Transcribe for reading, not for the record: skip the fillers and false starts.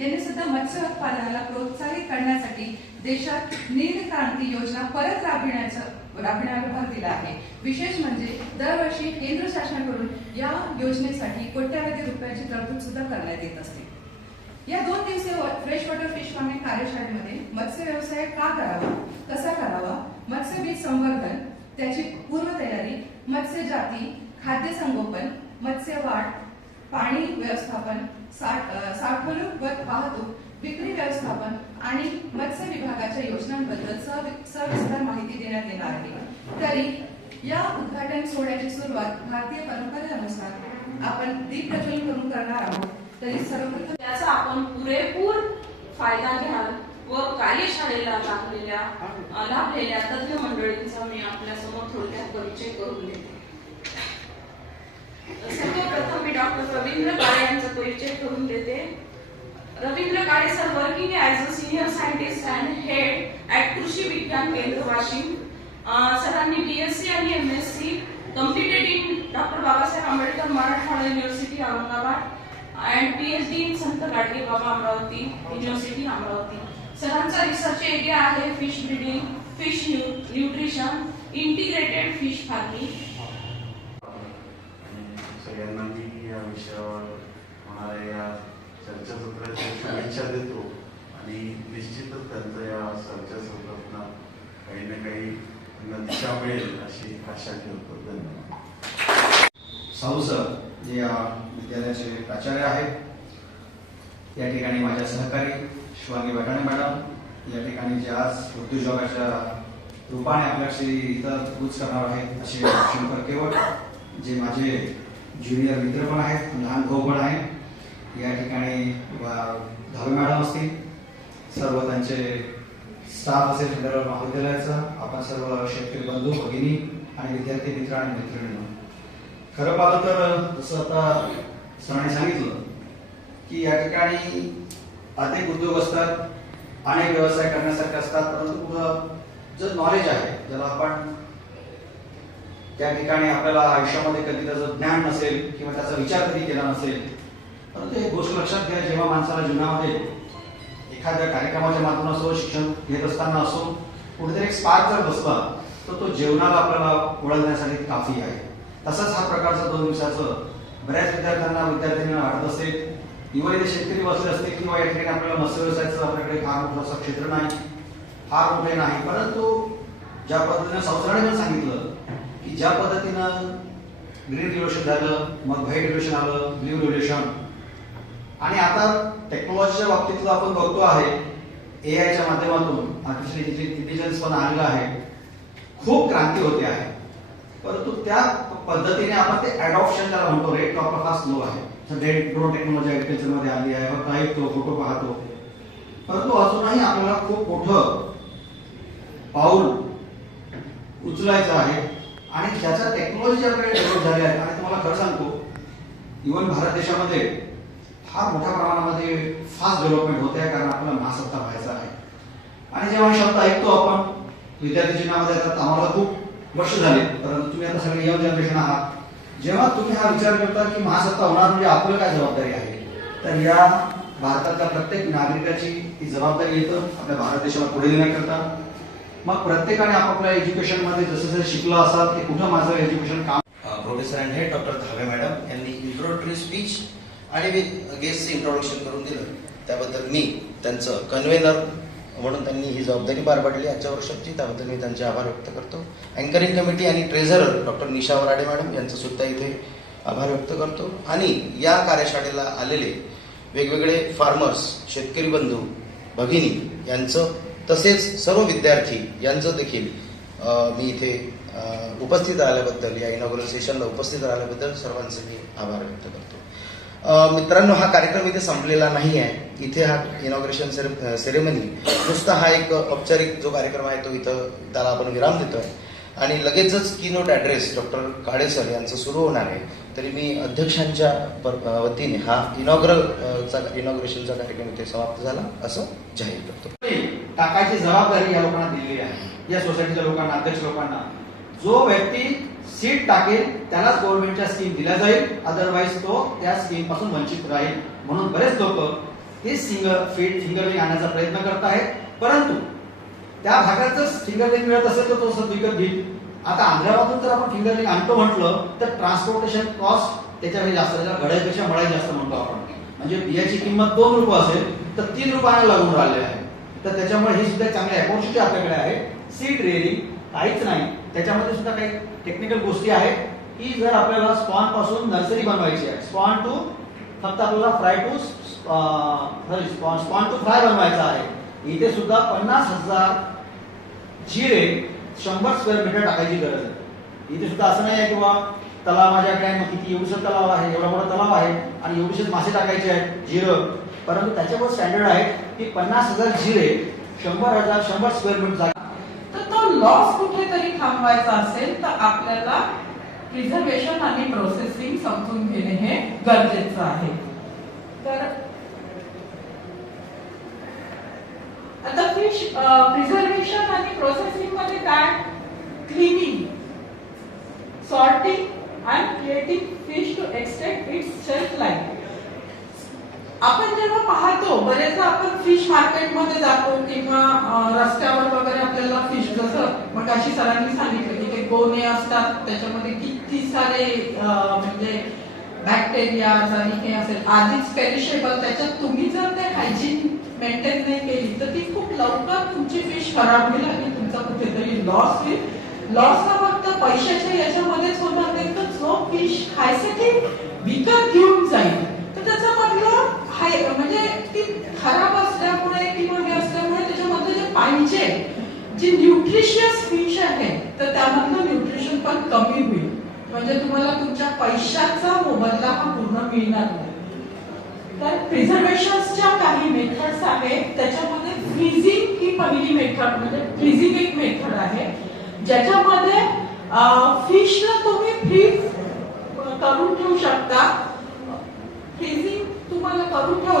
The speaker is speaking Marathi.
यांनी सुद्धा मत्स्य उत्पादनाला प्रोत्साहित करण्यासाठी देशात नील क्रांती योजना परत राबविण्यावर भर दिला आहे। विशेष म्हणजे दरवर्षी केंद्र शासनाकडून या योजनेसाठी कोट्यावधी रुपयाची तरतूद सुद्धा करण्यात येत असते। या 2 दिवसीय फ्रेश वॉटर फिश फार्मिंग कार्यशाळेमध्ये मत्स्य व्यवसाय का करावा, कसा करावा, मत्स्य बीज संवर्धन, त्याची पूर्वतयारी, मत्स्य जाती, खाद्य संगोपन, मत्स्य वाढ, पाणी व्यवस्थापन, साठवणूक व वाहतूक, विक्री व्यवस्थापन आणि मत्स्य विभागाच्या योजनांबद्दल सविस्तर माहिती देण्यात येणार आहे। तरी या उद्घाटन सोहळ्याची सुरुवात भारतीय परंपरेनुसार आपण दीप प्रज्वलन करून करणार आहोत। तरी सर्वप्रथम त्याचा आपण पुरेपूर फायदा घ्याल व कार्यशाळेला लाभलेल्या तज्ञ मंडळींचा मी आपल्या समोर थोडक्यात परिचय करून देते। सर्वप्रथम मी डॉक्टर रवींद्र काळे यांचा परिचय करून देते। Ravindra Kale sir working as a senior scientist and head at Krishi Vigyan Kendra Washim. सरांनी BSc आणि MSc completed in doctor Babasaheb Ambedkar Marathwada university Aurangabad and PhD in Sant Gadge Baba Amravati university Amravati. सरांचा रिसर्च एरिया आहे fish breeding, fish nutrition, integrated fish farming. सगळ्यांना मी या विषयावर होणाऱ्या या चर्चासत्राची शुभेच्छा देतो आणि निश्चितच त्यांचं या चर्चासत्रातून काही ना काही दिशा मिळेल अशी आशा ठेवतो। धन्यवाद। साहू सर जे या विद्यालयाचे प्राचार्य आहेत, या ठिकाणी माझ्या सहकारी शिवांगी बटाणे मॅडम, या ठिकाणी जे आज उद्योजकाच्या रूपाने आपल्याशी इथं कूच करणार आहेत असे शंकर केवट, जे माझे ज्युनियर मित्र पण आहेत, लहान भाऊ पण आहेत, या ठिकाणी धावे मॅडम असतील, सर्व त्यांचे स्टाफ असेल फेडरल महाविद्यालयाचा, आपण सर्व शेतकरी बंधू भगिनी आणि विद्यार्थी मित्र आणि मैत्रिणी। खरं पाहिलं तर जसं आता सरांनी सांगितलं की या ठिकाणी अनेक उद्योग असतात, अनेक व्यवसाय करण्यासारखे असतात, परंतु जे नॉलेज आहे ज्याला आपण त्या ठिकाणी आपल्याला आयुष्यामध्ये कधी त्याचं ज्ञान नसेल किंवा त्याचा विचार कधी केला नसेल, परंतु एक गोष्ट लक्षात घ्या, जेव्हा माणसाला जीवनामध्ये एखाद्या कार्यक्रमाच्या माध्यमातून असो, शिक्षण घेत असताना असो, कुठेतरी एक स्पार्क जर बसला तर तो जीवनाला आपल्याला वळवण्यासाठी काफी आहे। तसंच हा प्रकारचा 2 दिवसाचं बऱ्याच विद्यार्थ्यांना वाटत असेल, किंवा इथे शेतकरी बसले असते किंवा या ठिकाणी आपल्याला मत्स्य व्यवसायाचं आपल्याकडे फार मोठं असं क्षेत्र नाही, फार मोठे नाही, परंतु ज्या पद्धतीने संस्थाने सांगितलं की ज्या पद्धतीनं ग्रीन रिव्होल्यूशन झालं, मग व्हाईट रिव्होल्यूशन आलं, ब्ल्यू रिव्होल्यूशन, आणि आता टेक्नॉलॉजीच्या बाबतीतलं आपण बघतो आहे AIच्या माध्यमातून आर्टिफिशियल इंटेलिजन्स पण आलेला आहे, खूप क्रांती होते आहे, परंतु त्या पद्धतीने आपण ते अडॉप्शन त्याला म्हणतो, रेट ऑफ हा स्लो आहे। ड्रोन टेक्नॉलॉजी ऍग्रिकल्चर मध्ये आली आहे, फक्त ऐकतो, फोटो पाहतो, परंतु अजूनही आपल्याला खूप मोठं पाऊल उचलायचं आहे आणि ज्याच्या टेक्नॉलॉजी आपल्याकडे डेव्हलप झाली आहे। आणि तुम्हाला खरं सांगतो, इव्हन भारत देशामध्ये फार मोठ्या प्रमाणामध्ये फास्ट डेव्हलपमेंट होते आहे, कारण आपल्याला महासत्ता व्हायचा आहे। आणि जेव्हा शब्द ऐकतो आपण विद्यार्थी जीवनामध्ये, आता आम्हाला खूप वर्ष झाले, परंतु तुम्ही आता सगळे यंग जनरेशन आहात, जेव्हा तुम्ही हा विचार करता की महासत्ता होणार म्हणजे आपलं काय जबाबदारी आहे, तर या भारतातल्या प्रत्येक नागरिकाची ती जबाबदारी येतं आपल्या भारत देशाला पुढे नेण्याकरता। मग प्रत्येकाने आपापल्या एज्युकेशन मध्ये जसं जसं शिकलं असाल की कुठं माझं एज्युकेशन काम। प्रोफेसर अँड हेड डॉक्टर धावे मॅडम यांनी इंट्रोडक्टरी स्पीच आणि गेस्टचं इंट्रोडक्शन करून दिलं, त्याबद्दल मी त्यांचं कन्व्हेनर म्हणून त्यांनी ही जबाबदारी पार पाडली आजच्या वर्षाची, त्याबद्दल मी त्यांचे आभार व्यक्त करतो। अँकरिंग कमिटी आणि ट्रेझरर डॉक्टर निशा वराडे मॅडम यांचं सुद्धा इथे आभार व्यक्त करतो। आणि या कार्यशाळेला आलेले वेगवेगळे फार्मर्स, शेतकरी बंधू भगिनी यांचं, तसेच सर्व विद्यार्थी यांचं देखील मी इथे उपस्थित राहिल्याबद्दल, या इनॉग्रल सेशनला उपस्थित राहिल्याबद्दल सर्वांचे मी आभार व्यक्त करतो। मित्रांनो, हा कार्यक्रम इथे संपलेला नाही आहे। इथे हा इनॉग्रेशन सेरेमनी नुसता हा एक औपचारिक जो कार्यक्रम आहे तो इथं त्याला आपण विराम देतोय आणि लगेचच कीनोट ॲड्रेस डॉक्टर काळे सर यांचं सुरू होणार आहे। तरी मी अध्यक्षांच्या वतीने हा इनॉग्रेशनचा कार्यक्रम इथे समाप्त झाला असं जाहीर करतो। टाकायची जबाबदारी या लोकांना दिलेली आहे, या सोसायटीच्या लोकांना, अध्यक्ष लोकांना। जो व्यक्ती सीट टाकेल त्यालाच गव्हर्नमेंटच्या स्कीम दिल्या जाईल, अदरवाईज तो त्या स्कीम पासून वंचित राहील। म्हणून बरेच लोक हे फिंगरलिंग आणण्याचा प्रयत्न करत आहेत, परंतु त्या भागात जर फिंगरलिंग मिळत असेल तर तो विकत घेईल. आता आंध्रामधून जर आपण फिंगरलिंग आणतो म्हटलं तर ट्रान्सपोर्टेशन कॉस्ट त्याच्यापेक्षा जास्त, त्याच्या घड्यापेक्षा मळाई जास्त म्हणतो आपण. म्हणजे बियाची किंमत 2 रुपये असेल तर 3 रुपयाला लागून राहिले आहे. तर त्याच्यामुळे ही सुद्धा चांगली अपॉर्च्युनिटी आपल्याकडे आहे. सीड रेअरिंग काहीच नाही, त्याच्यामध्ये सुद्धा काही टेक्निकल गोष्टी आहेत की जर आपल्याला स्पॉन पासून नर्सरी बनवायची आहे, स्पॉन टू फक्त आपल्याला स्पॉन टू फ्राय बनवायचा आहे. इथे सुद्धा 50,000 जिरे 100 स्क्वेअर मीटर टाकायची गरज आहे. इथे सुद्धा असं नाही आहे किंवा तलाव माझ्याकडे आहे, मग किती एवढंसं तलाव आहे, एवढा मोठा तलाव आहे आणि एवढेच मासे टाकायचे आहेत जिरं, परंतु त्याच्यावर स्टँडर्ड आहे की 50,000 जिरे 100 स्क्वेअर मीटर जागा. तर तो लॉस कुठेतरी थांबवायचा असेल तर आपल्याला प्रिझर्वेशन आणि प्रोसेसिंग समजून घेणे हे गरजेचं आहे. तर आता फिश प्रिझर्वेशन आणि प्रोसेसिंग मध्ये काय, cleaning, sorting and creating fish to extend its shelf life. आपण जेव्हा पाहतो बरेचदा आपण फिश मार्केटमध्ये जातो किंवा रस्त्यावर वगैरे आपल्याला फिश, जसं मग अशी सरांनी सांगितलं की ते गोणे असतात, त्याच्यामध्ये किती सारे म्हणजे बॅक्टेरिया आणि हे असेल आधीच पेरिशेबल, त्याच्यात तुम्ही जर ते हायजीन मेंटेन नाही केली तर ती खूप लवकर तुमची फिश खराब होईल आणि तुमचा कुठेतरी लॉस होईल. लॉस हा फक्त पैशाच्या याच्यामध्येच होणार नाही, तर जो फिश खायसाठी विकत घेऊन जाईल तर त्याचा मतलब म्हणजे ती खराब असल्यामुळे किंवा हे असल्यामुळे त्याच्यामध्ये जे पाहिजे जी न्यूट्रिशियस फिश आहे तर त्यामधलं न्यूट्रिशन पण कमी होईल. म्हणजे तुम्हाला तुमच्या पैशाचा मोबदला हा पूर्ण मिळणार नाही. तर प्रिझर्वेशनच्या काही मेथड्स आहेत, त्याच्यामध्ये फ्रीजिंग ही पहिली मेथड, म्हणजे फ्रीजिंग एक मेथड आहे ज्याच्यामध्ये फिशला तुम्ही फ्रीज करून ठेवू शकता. फ्रीजिंग तुम्हाला करून ठेवलं